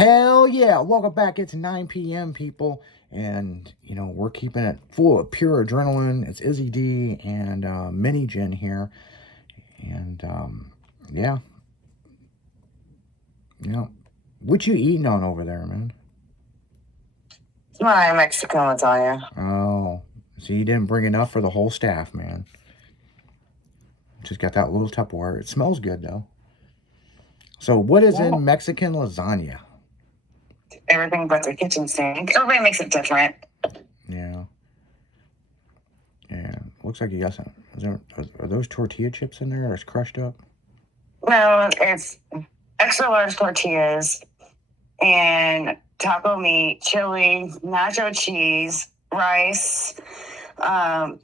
Hell yeah. Welcome back. It's 9 p.m., people. And, we're keeping it full of pure adrenaline. It's Izzy D and Mini Jen here. And, yeah. What you eating on over there, man? My Mexican lasagna. Oh, so you didn't bring enough for the whole staff, man. Just got that little Tupperware. It smells good, though. So what is in Mexican lasagna? Everything but the kitchen sink. Everybody makes it different. Yeah. Looks like you got some. Are those tortilla chips in there or it's crushed up? No, it's extra large tortillas and taco meat, chili, nacho cheese, rice, and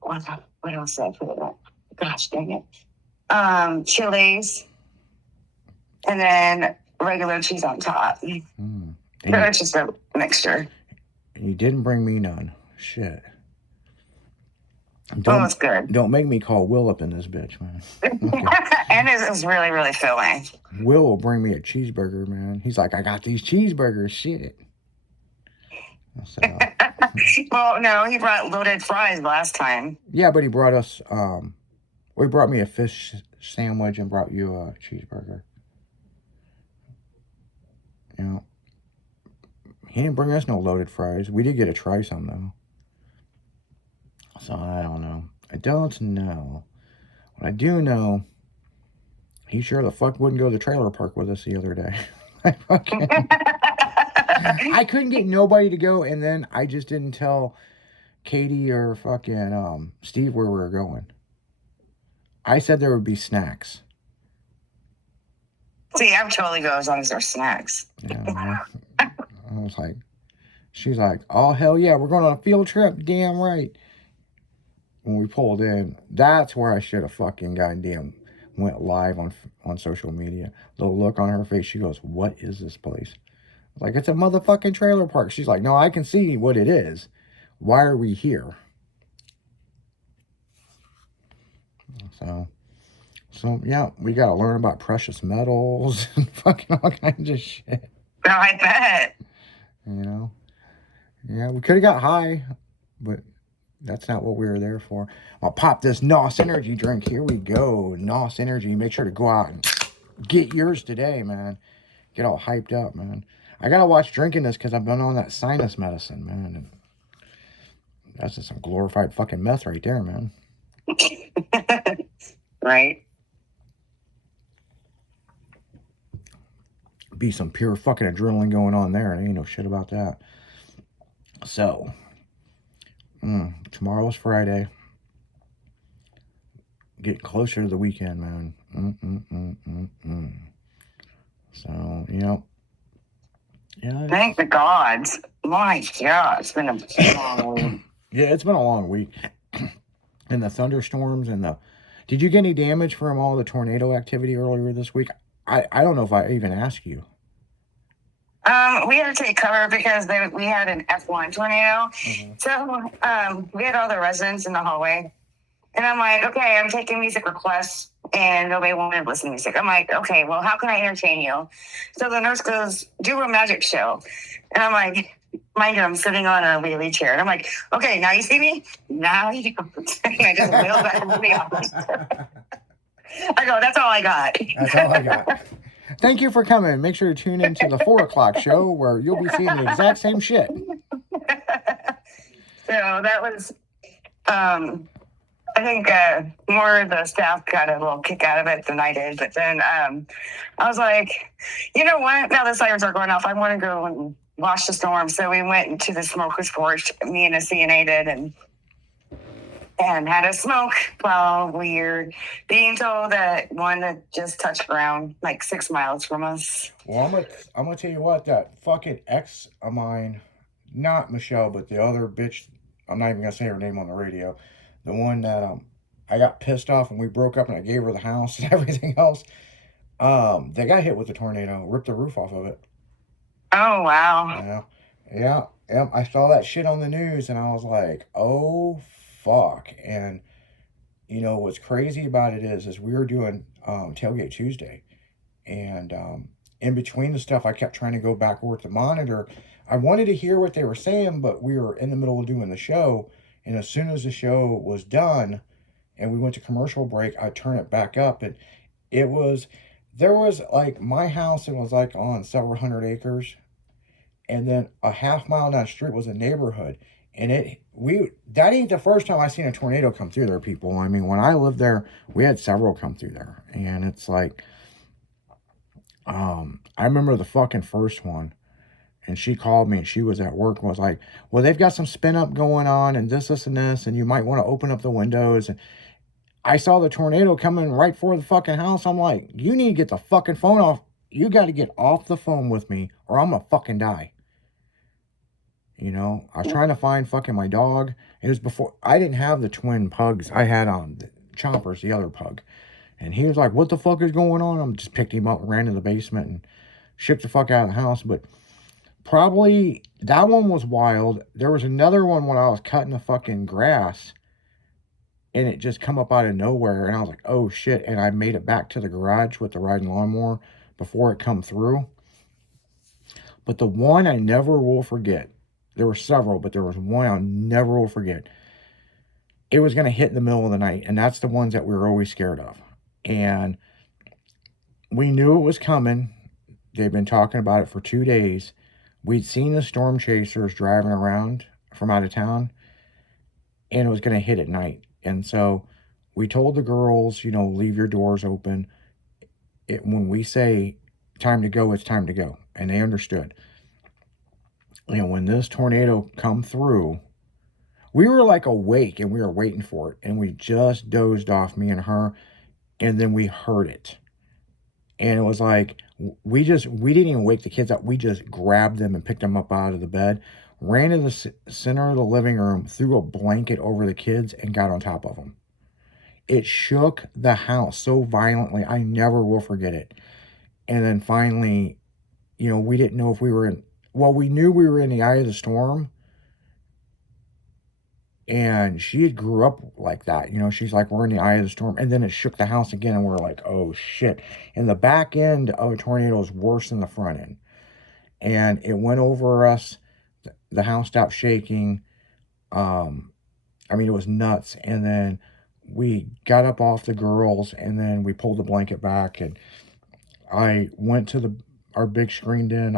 what else did I put in it? Gosh dang it. Chilies, and then regular cheese on top. So it's just a mixture. You didn't bring me none. Shit. It's good. Don't make me call Will up in this bitch, man. Okay. And it's really, really filling. Will bring me a cheeseburger, man. He's like, I got these cheeseburgers. Shit. So, well, no, he brought loaded fries last time. Yeah, but he brought us, he brought me a fish sandwich and brought you a cheeseburger. He didn't bring us no loaded fries. We did get to try some, though. So, I don't know. What I do know, he sure the fuck wouldn't go to the trailer park with us the other day. I couldn't get nobody to go, and then I just didn't tell Katie or fucking Steve where we were going. I said there would be snacks. See, I would totally go as long as there's snacks. Yeah, I was like, she's like, oh, hell yeah, we're going on a field trip. Damn right. When we pulled in, that's where I should have fucking goddamn went live on social media. The look on her face, she goes, what is this place? Like, it's a motherfucking trailer park. She's like, no, I can see what it is. Why are we here? So yeah, we got to learn about precious metals and fucking all kinds of shit. No, I bet. Yeah, we could have got high, but that's not what we were there for. I'll pop this NOS energy drink. Here we go. NOS energy. Make sure to go out and get yours today, man. Get all hyped up, man. I got to watch drinking this because I've been on that sinus medicine, man. And that's just some glorified fucking meth right there, man. Right. Be some pure fucking adrenaline going on there. Ain't no shit about that. So, tomorrow's Friday. Getting closer to the weekend, man. So, Yeah. Thank the gods. My God, it's been a long week. Yeah, it's been a long week. And the thunderstorms and Did you get any damage from all the tornado activity earlier this week? I don't know if I even asked you. We had to take cover because we had an F1 tornado. Mm-hmm. So we had all the residents in the hallway. And I'm like, okay, I'm taking music requests. And nobody wanted to listen to music. I'm like, okay, well, how can I entertain you? So the nurse goes, do a magic show. And I'm like, mind you, I'm sitting on a wheelie chair. And I'm like, okay, now you see me? Now you don't. And I just wheel back into the office. I go, that's all I got. That's all I got. Thank you for coming. Make sure to tune into the 4 o'clock show where you'll be seeing the exact same shit. So that was, I think more of the staff got a little kick out of it than I did. But then I was like, you know what? Now the sirens are going off. I want to go and watch the storm. So we went into the smoker's porch. Me and a CNA did, and had a smoke while we were being told that one that just touched ground like 6 miles from us. Well, I'm gonna tell you what, that fucking ex of mine, not Michelle, but the other bitch, I'm not even gonna say her name on the radio, the one that I got pissed off and we broke up and I gave her the house and everything else. They got hit with a tornado, ripped the roof off of it. Oh wow. Yeah. I saw that shit on the news and I was like, oh fuck. And what's crazy about it is we were doing Tailgate Tuesday, and in between the stuff, I kept trying to go backward to monitor. I wanted to hear what they were saying, but we were in the middle of doing the show. And as soon as the show was done and we went to commercial break, I turned it back up. And it was, there was like my house, it was like on several hundred acres. And then a half mile down the street was a neighborhood. And that ain't the first time I seen a tornado come through there, people. I mean, when I lived there, we had several come through there. And it's like, I remember the fucking first one. And she called me and she was at work and was like, well, they've got some spin up going on and this, and this, and you might want to open up the windows. And I saw the tornado coming right for the fucking house. I'm like, you need to get the fucking phone off. You got to get off the phone with me or I'm going to fucking die. You know, I was trying to find fucking my dog. It was before, I didn't have the twin pugs. I had the Chompers, the other pug. And he was like, what the fuck is going on? I just picked him up and ran to the basement and shipped the fuck out of the house. But probably that one was wild. There was another one when I was cutting the fucking grass and it just come up out of nowhere. And I was like, oh shit. And I made it back to the garage with the riding lawnmower before it come through. But the one I never will forget, there were several, but there was one I'll never will forget. It was going to hit in the middle of the night. And that's the ones that we were always scared of. And we knew it was coming. They've been talking about it for 2 days. We'd seen the storm chasers driving around from out of town, and it was going to hit at night. And so we told the girls, you know, leave your doors open. When we say time to go, it's time to go. And they understood. You know, when this tornado come through, we were like awake and we were waiting for it. And we just dozed off, me and her. And then we heard it. And it was like, we didn't even wake the kids up. We just grabbed them and picked them up out of the bed, ran to the center of the living room, threw a blanket over the kids, and got on top of them. It shook the house so violently. I never will forget it. And then finally, you know, we didn't know if we were in, well, we knew we were in the eye of the storm. And she had grew up like that. You know, she's like, we're in the eye of the storm. And then it shook the house again. And we're like, oh, shit. And the back end of a tornado is worse than the front end. And it went over us. The house stopped shaking. I mean, it was nuts. And then we got up off the girls. And then we pulled the blanket back. And I went to our big screened in.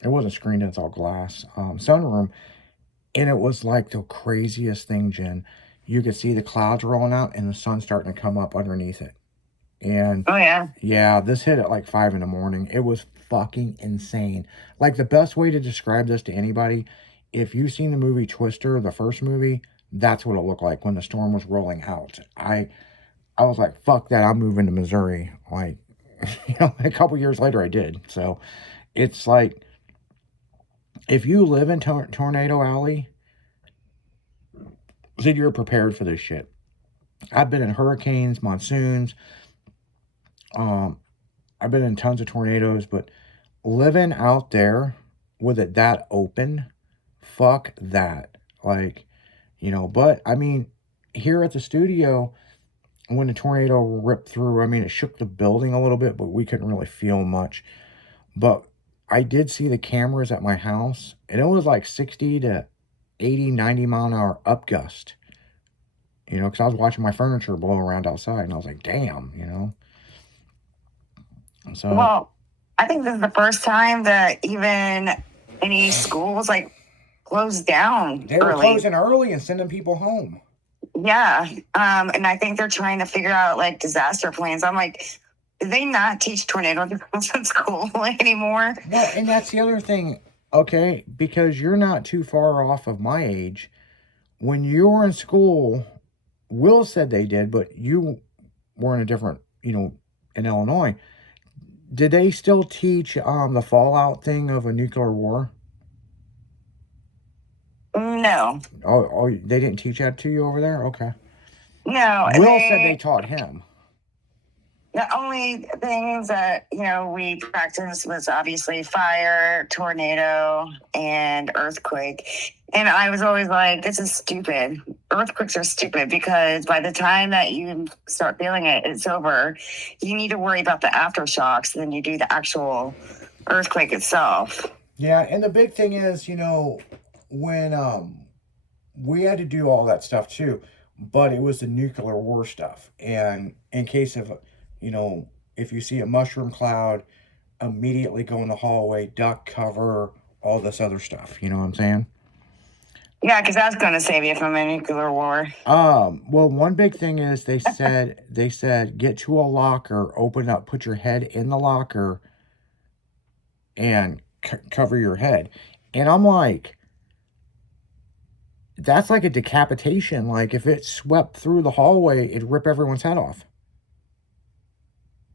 It wasn't screened in. It's all glass. Sunroom. And it was like the craziest thing, Jen. You could see the clouds rolling out and the sun starting to come up underneath it. And oh, yeah. Yeah, this hit at like 5 a.m. It was fucking insane. Like the best way to describe this to anybody, if you've seen the movie Twister, the first movie, that's what it looked like when the storm was rolling out. I was like, fuck that, I'm moving to Missouri. Like, you know, a couple years later I did. So it's like, if you live in Tornado Alley, then you're prepared for this shit. I've been in hurricanes, monsoons. I've been in tons of tornadoes, but living out there with it that open, fuck that. Like, you know, but I mean, here at the studio, when the tornado ripped through, I mean, it shook the building a little bit, but we couldn't really feel much. But I did see the cameras at my house, and it was like 60 to 80, 90 mile an hour upgust. You know, because I was watching my furniture blow around outside, and I was like, damn, you know. So, well, I think this is the first time that even any schools like closed down. They were closing early and sending people home. Yeah. And I think they're trying to figure out like disaster plans. I'm like, do they not teach tornado drills in school anymore? No, and that's the other thing, okay? Because you're not too far off of my age. When you were in school, Will said they did, but you were in a different, you know, in Illinois. Did they still teach the fallout thing of a nuclear war? No. Oh, they didn't teach that to you over there? Okay. No. Will said they taught him. The only things that, you know, we practiced was obviously fire, tornado, and earthquake. And I was always like, this is stupid. Earthquakes are stupid because by the time that you start feeling it, it's over. You need to worry about the aftershocks than you do the actual earthquake itself. Yeah, and the big thing is, when we had to do all that stuff too, but it was the nuclear war stuff. And in case of, if you see a mushroom cloud, immediately go in the hallway, duck cover, all this other stuff. You know what I'm saying? Yeah, because that's going to save you from a nuclear war. Well, one big thing is they said get to a locker, open up, put your head in the locker, and cover your head. And I'm like, that's like a decapitation. Like if it swept through the hallway, it'd rip everyone's head off.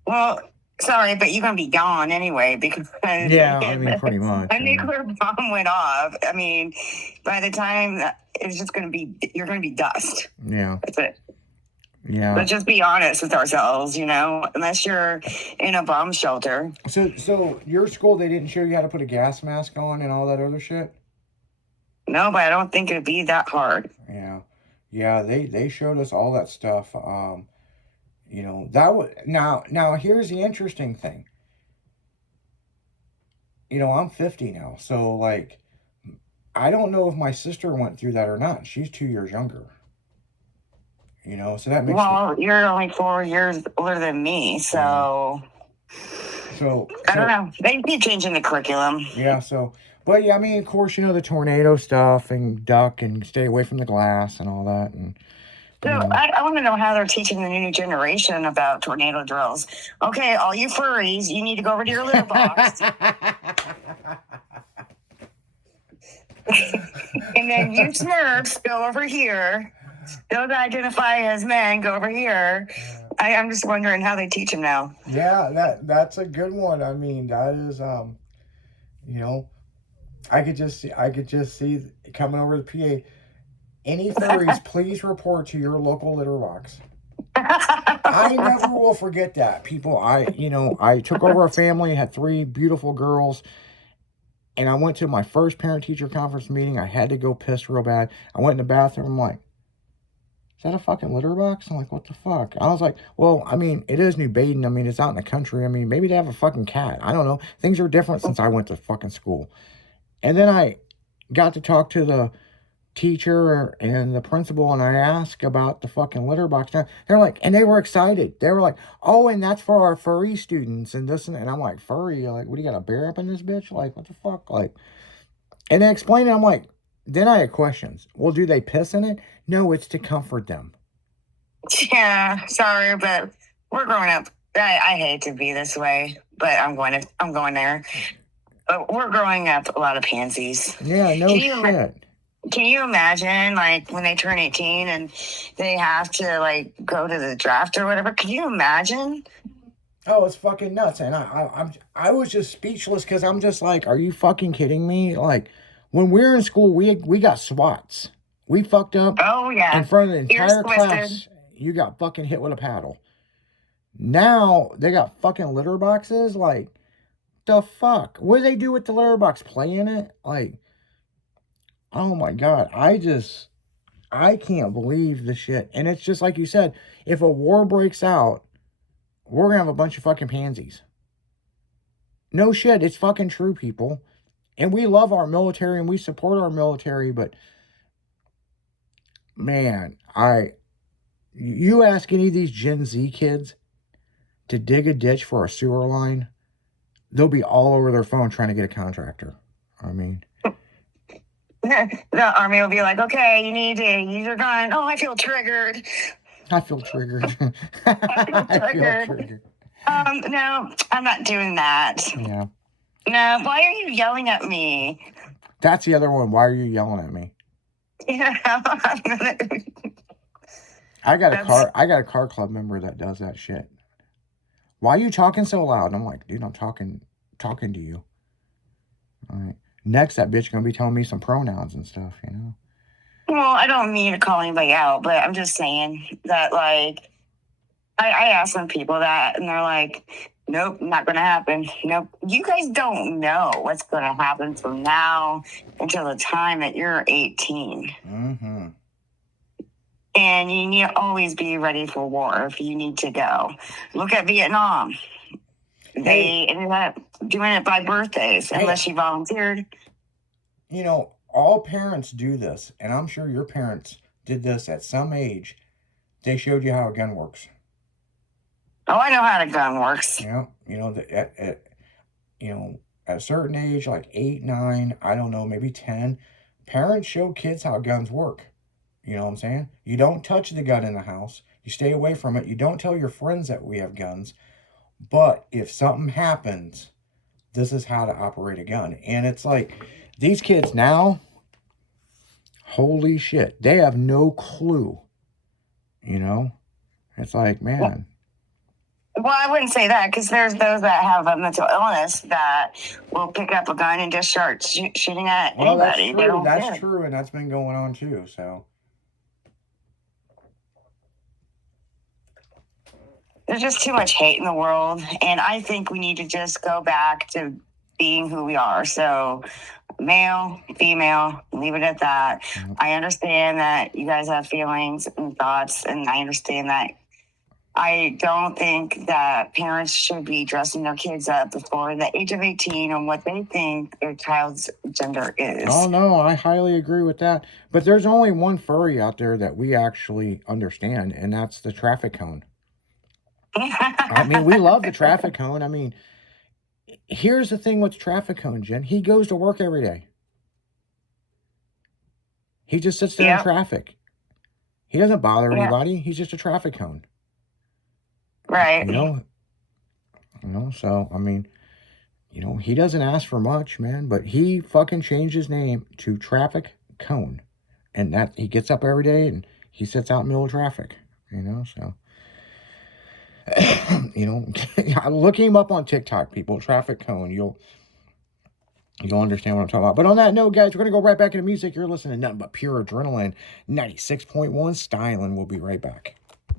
Well, sorry, but you're going to be gone anyway because Yeah, I mean, pretty much. a nuclear bomb went off. I mean, by the time it's just going to be, you're going to be dust. Yeah. That's it. Yeah. Let's just be honest with ourselves, unless you're in a bomb shelter. So your school, they didn't show you how to put a gas mask on and all that other shit? No, but I don't think it'd be that hard. Yeah, they showed us all that stuff. That was now here's the interesting thing. I'm 50 now, so like I don't know if my sister went through that or not. She's 2 years younger. So that makes you're only 4 years older than me, so I don't know. They keep changing the curriculum. Yeah, but yeah, I mean, of course, the tornado stuff and duck and stay away from the glass and all that. And so I want to know how they're teaching the new generation about tornado drills. Okay, all you furries, you need to go over to your litter box. And then you Smurfs go over here. Those identify as men go over here. I'm just wondering how they teach them now. Yeah, that's a good one. I mean, that is I could just see coming over the PA. Any furries, please report to your local litter box. I never will forget that. People, I took over a family, had 3 beautiful girls, and I went to my first parent-teacher conference meeting. I had to go piss real bad. I went in the bathroom. I'm like, is that a fucking litter box? I'm like, what the fuck? I was like, well, I mean, it is New Baden. I mean, it's out in the country. I mean, maybe they have a fucking cat. I don't know. Things are different since I went to fucking school. And then I got to talk to the teacher and the principal, and I asked about the fucking litter box. They're like, and they were excited. They were like, oh, and that's for our furry students and this, and I'm like, furry? Like, what do you got, a bear up in this bitch? Like, what the fuck? Like, and they explained it. I'm like, then I had questions. Well, do they piss in it? No, it's to comfort them. Yeah, sorry, but we're growing up. I hate to be this way, but I'm going there. But we're growing up a lot of pansies. Yeah, no shit. Can you imagine, like, when they turn 18 and they have to, like, go to the draft or whatever? Can you imagine? Oh, it's fucking nuts. And I was just speechless because I'm just like, are you fucking kidding me? Like, when we were in school, we got SWATs. We fucked up. Oh, yeah. In front of the entire class, you got fucking hit with a paddle. Now, they got fucking litter boxes. Like, the fuck? What do they do with the litter box? Play in it? Like, oh my God. I can't believe the shit. And it's just like you said, if a war breaks out, we're going to have a bunch of fucking pansies. No shit. It's fucking true, people. And we love our military and we support our military, but man, you ask any of these Gen Z kids to dig a ditch for a sewer line, they'll be all over their phone trying to get a contractor. I mean, the Army will be like, okay, you need to use your gun. Oh, I feel triggered. I feel triggered. I feel triggered. No, I'm not doing that. Yeah. No, why are you yelling at me? That's the other one. Why are you yelling at me? Yeah. I got a car club member that does that shit. Why are you talking so loud? And I'm like, dude, I'm talking to you. All right. Next, that bitch gonna be telling me some pronouns and stuff, Well, I don't mean to call anybody out, but I'm just saying that, like, I ask some people that, and they're like, Nope, not going to happen. Nope. You guys don't know what's going to happen from now until the time that you're 18. Mm-hmm. And you need to always be ready for war if you need to go. Look at Vietnam. They ended up doing it by birthdays unless you volunteered. You know, all parents do this, and I'm sure your parents did this at some age. They showed you how a gun works. Oh, I know how the gun works. Yeah, you know, at a certain age, like 8, 9, I don't know, maybe 10, parents show kids how guns work. You know what I'm saying? You don't touch the gun in the house. You stay away from it. You don't tell your friends that we have guns. But if something happens, this is how to operate a gun. And it's like, these kids now, holy shit, they have no clue. You know? It's like, man. Well, I wouldn't say that, because there's those that have a mental illness that will pick up a gun and just start shooting at anybody. That's true, and that's been going on too, so. There's just too much hate in the world, and I think we need to just go back to being who we are. So, male, female, leave it at that. Mm-hmm. I understand that you guys have feelings and thoughts, and I understand that. I don't think that parents should be dressing their kids up before the age of 18 on what they think their child's gender is. Oh, no, I highly agree with that. But there's only one furry out there that we actually understand, and that's the traffic cone. I mean, we love the traffic cone. I mean, here's the thing with traffic cone, Jen. He goes to work every day. He just sits there in traffic. He doesn't bother anybody. He's just a traffic cone. Right. You know, so, I mean, you know, he doesn't ask for much, man, but he fucking changed his name to Traffic Cone. And that, he gets up every day and he sits out in the middle of traffic, you know, so. You know, look him up on TikTok, people. Traffic Cone. You'll understand what I'm talking about. But on that note, guys, we're going to go right back into music. You're listening to nothing but pure adrenaline. 96.1 Styling. We'll be right back.